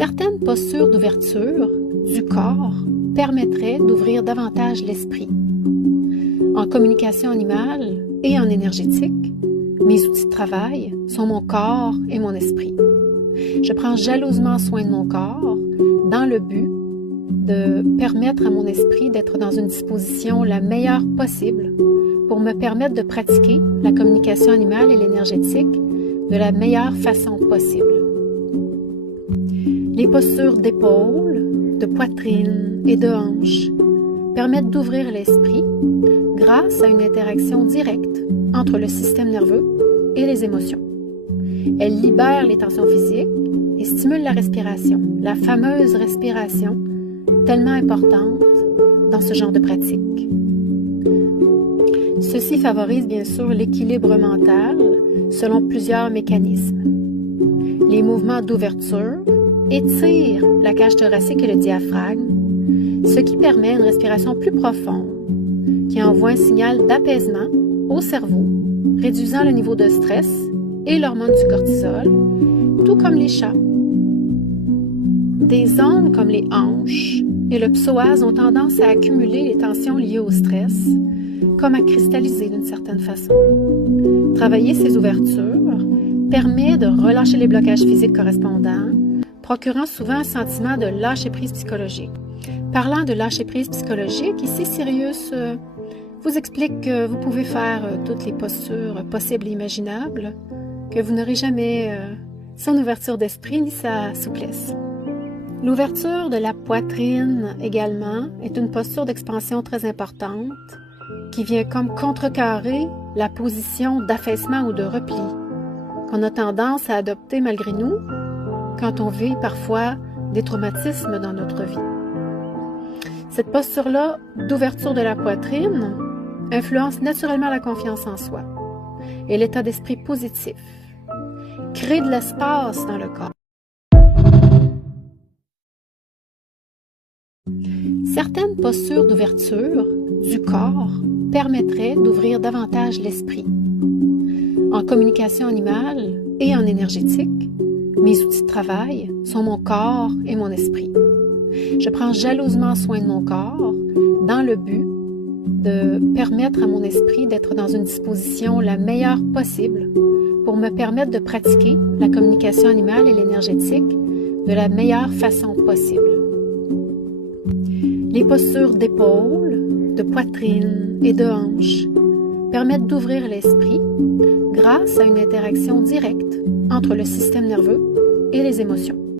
Certaines postures d'ouverture du corps permettraient d'ouvrir davantage l'esprit. En communication animale et en énergétique, mes outils de travail sont mon corps et mon esprit. Je prends jalousement soin de mon corps dans le but de permettre à mon esprit d'être dans une disposition la meilleure possible pour me permettre de pratiquer la communication animale et l'énergétique de la meilleure façon possible. Les postures d'épaules, de poitrine et de hanches permettent d'ouvrir l'esprit grâce à une interaction directe entre le système nerveux et les émotions. Elles libèrent les tensions physiques et stimulent la respiration, la fameuse respiration tellement importante dans ce genre de pratique. Ceci favorise bien sûr l'équilibre mental selon plusieurs mécanismes. Les mouvements d'ouverture étirent la cage thoracique et le diaphragme, ce qui permet une respiration plus profonde, qui envoie un signal d'apaisement au cerveau, réduisant le niveau de stress et l'hormone du cortisol, tout comme les chats. Des zones comme les hanches et le psoas ont tendance à accumuler les tensions liées au stress, comme à cristalliser d'une certaine façon. Travailler ces ouvertures permet de relâcher les blocages physiques correspondants, procurant souvent un sentiment de lâcher-prise psychologique. Parlant de lâcher-prise psychologique, ici Sirius vous explique que vous pouvez faire toutes les postures possibles et imaginables, que vous n'aurez jamais son ouverture d'esprit ni sa souplesse. L'ouverture de la poitrine également est une posture d'expansion très importante qui vient comme contrecarrer la position d'affaissement ou de repli qu'on a tendance à adopter malgré nous quand on vit parfois des traumatismes dans notre vie. Cette posture-là d'ouverture de la poitrine influence naturellement la confiance en soi et l'état d'esprit positif, crée de l'espace dans le corps. Certaines postures d'ouverture du corps permettraient d'ouvrir davantage l'esprit. En communication animale et en énergétique, mes outils de travail sont mon corps et mon esprit. Je prends jalousement soin de mon corps dans le but de permettre à mon esprit d'être dans une disposition la meilleure possible pour me permettre de pratiquer la communication animale et l'énergétique de la meilleure façon possible. Les postures d'épaules, de poitrine et de hanches permettent d'ouvrir l'esprit grâce à une interaction directe entre le système nerveux et les émotions.